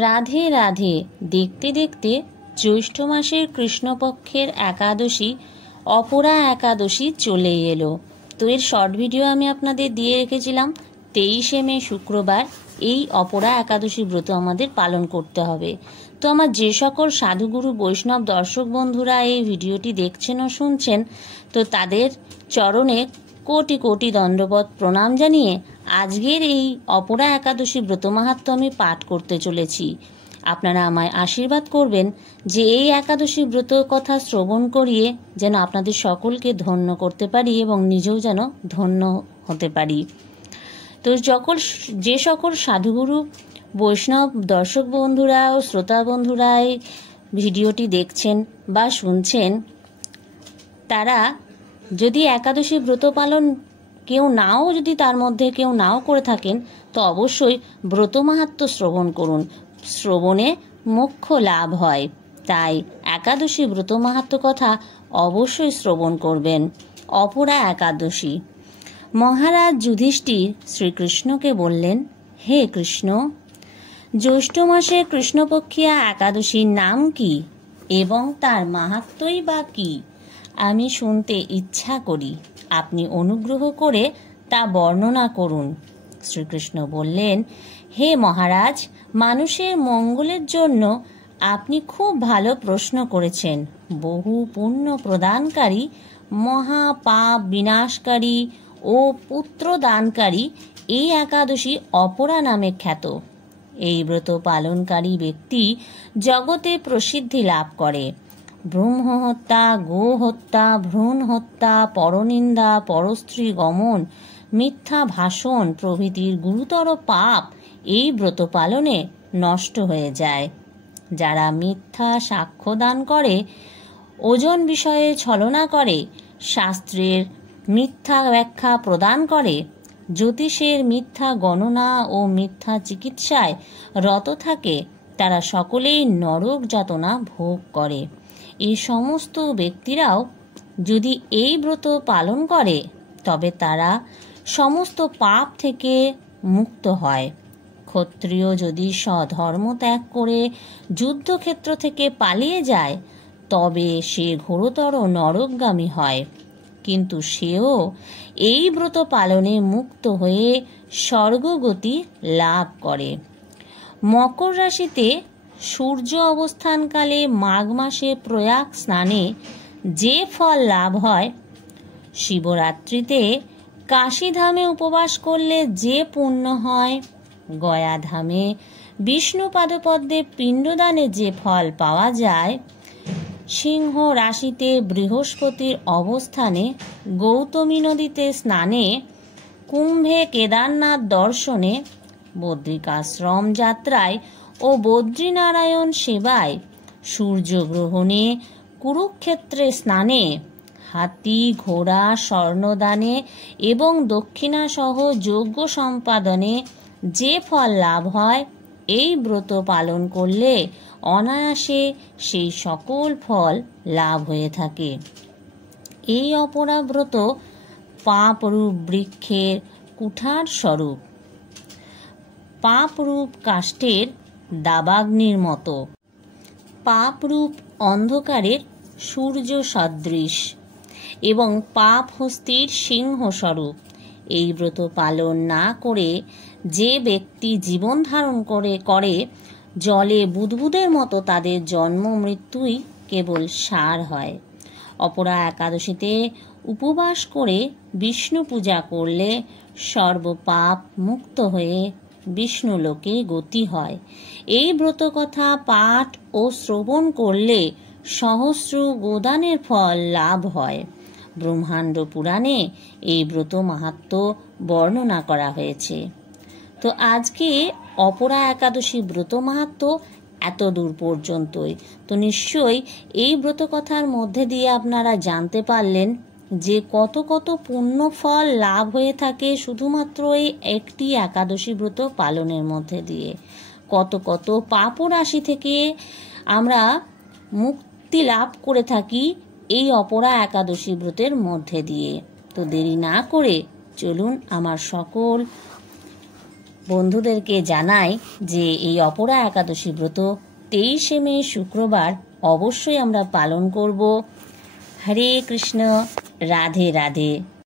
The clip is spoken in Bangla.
রাধে রাধে। দেখতে দেখতে জ্যৈষ্ঠ মাসের কৃষ্ণপক্ষের একাদশী অপরা একাদশী চলে এলো। তো এর শর্ট ভিডিও আমি আপনাদের দিয়ে রেখেছিলাম। 23শে মে শুক্রবার এই অপরা একাদশী ব্রত আমাদের পালন করতে হবে। তো আমার যে সকল সাধুগুরু বৈষ্ণব দর্শক বন্ধুরা এই ভিডিওটি দেখছেন ও শুনছেন, তো তাদের চরণে কোটি কোটি দণ্ডবত প্রণাম জানিয়ে আজকের এই অপরা একাদশী ব্রত মাহাত্ম্য আমি পাঠ করতে চলেছি। আপনারা আমায় আশীর্বাদ করবেন যে এই একাদশী ব্রত কথা শ্রবণ করিয়ে যেন আপনাদের সকলকে ধন্য করতে পারি এবং নিজেও যেন ধন্য হতে পারি। তো যে সকল সাধুগুরু বৈষ্ণব দর্শক বন্ধুরা ও শ্রোতা বন্ধুরা এই ভিডিওটি দেখছেন বা শুনছেন, তারা যদি একাদশী ব্রত পালন যদি তার মধ্যে কেউ নাও করে থাকেন, তো অবশ্যই ব্রত মাহাত্ম্য শ্রবণ করুন। শ্রবণে মোক্ষ লাভ হয়, তাই একাদশী ব্রত মাহাত্ম্য কথা অবশ্যই শ্রবণ করবেন। অপরা একাদশী। মহারাজ যুধিষ্ঠির শ্রীকৃষ্ণকে বললেন, হে কৃষ্ণ, জ্যৈষ্ঠ মাসে কৃষ্ণপক্ষিয়া একাদশীর নাম কি এবং তার মাহাত্ম্যই বা কি? আমি শুনতে ইচ্ছা করি, আপনি অনুগ্রহ করে তা বর্ণনা করুন। শ্রীকৃষ্ণ বললেন, হে মহারাজ, মানুষের মঙ্গলের জন্য আপনি খুব ভালো প্রশ্ন করেছেন। বহু পুণ্য প্রদানকারী, মহাপাপ বিনাশকারী ও পুত্র দানকারী এই একাদশী অপরা নামে খ্যাত। এই ব্রত পালনকারী ব্যক্তি জগতে প্রসিদ্ধি লাভ করে। ব্রহ্ম হত্যা, গো হত্যা, ভ্রূণ হত্যা, পরনিন্দা, পরস্ত্রী গমন, মিথ্যা ভাষণ প্রভৃতির গুরুতর পাপ এই ব্রত পালনে নষ্ট হয়ে যায়। যারা মিথ্যা সাক্ষ্য দান করে, ওজন বিষয়ে ছলনা করে, শাস্ত্রের মিথ্যা ব্যাখ্যা প্রদান করে, জ্যোতিষের মিথ্যা গণনা ও মিথ্যা চিকিৎসায় রত থাকে, তারা সকলেই নরক যাতনা ভোগ করে। এই সমস্ত ব্যক্তিরাও যদি এই ব্রত পালন করে, তবে তারা সমস্ত পাপ থেকে মুক্ত হয়। ক্ষত্রিয় যদি স্বধর্ম ত্যাগ করে যুদ্ধক্ষেত্র থেকে পালিয়ে যায়, তবে সে ঘোরতর নরকগামী হয়, কিন্তু সেও এই ব্রত পালনে মুক্ত হয়ে স্বর্গগতি লাভ করে। মকর রাশিতে সূর্য অবস্থানকালে মাঘ মাসে প্রয়াগ স্নানে যে ফল লাভ হয়, শিবরাত্রিতে কাশীধামে উপবাস করলে যে পুণ্য হয়, গয়াধামে বিষ্ণু পাদপদ্মে পিণ্ডদানে যে ফল পাওয়া যায়, সিংহ রাশিতে বৃহস্পতির অবস্থানে গৌতমী নদীতে স্নানে, কুম্ভে কেদারনাথ দর্শনে, বদ্রিকাশ্রম যাত্রায় ও বদ্রীনারায়ণ সেবায়, সূর্যগ্রহণে, কুরুক্ষেত্রে স্নানে, হাতি ঘোড়া স্বর্ণদানে এবং দক্ষিণাসহ যজ্ঞ সম্পাদনে যে ফল লাভ হয়, এই ব্রত পালন করলে অনায়াসে সেই সকল ফল লাভ হয়ে থাকে। এই অপরা ব্রত পাপরূপ বৃক্ষের কুঠার স্বরূপ, পাপরূপ কাষ্ঠের দাবাগ্নির মতো, পাপরূপ অন্ধকারের সূর্য সদৃশ এবং পাপ হস্তির সিংহ স্বরূপ। এই ব্রত পালন না করে যে ব্যক্তি জীবন ধারণ করে জলে বুদবুদের মতো, তাদের জন্ম মৃত্যুই কেবল সার হয়। অপরা একাদশীতে উপবাস করে বিষ্ণু পূজা করলে সর্বপাপ মুক্ত হয়ে বিষ্ণু লোকে গতি হয়। এই ব্রত কথা পাঠ ও শ্রবণ করলে সহস্র গোদানের ফল লাভ হয়। ব্রহ্মাণ্ড পুরাণে এই ব্রত মাহাত্ম্য বর্ণনা করা হয়েছে। তো আজকে অপরা একাদশী ব্রত মাহাত্ম্য এত দূর পর্যন্তই। তো নিশ্চয়ই এই ব্রত কথার মধ্যে দিয়ে আপনারা জানতে পারলেন যে কত কত পুণ্য ফল লাভ হয়ে থাকে শুধুমাত্র এই একটি একাদশী ব্রত পালনের মধ্যে দিয়ে। কত কত পাপ রাশি থেকে আমরা মুক্তি লাভ করে থাকি এই অপরা একাদশী ব্রতের মধ্যে দিয়ে। তো দেরি না করে চলুন আমার সকল বন্ধুদেরকে জানাই যে এই অপরা একাদশী ব্রত 23শে মে শুক্রবার অবশ্যই আমরা পালন করব। হরে কৃষ্ণ, রাধে রাধে।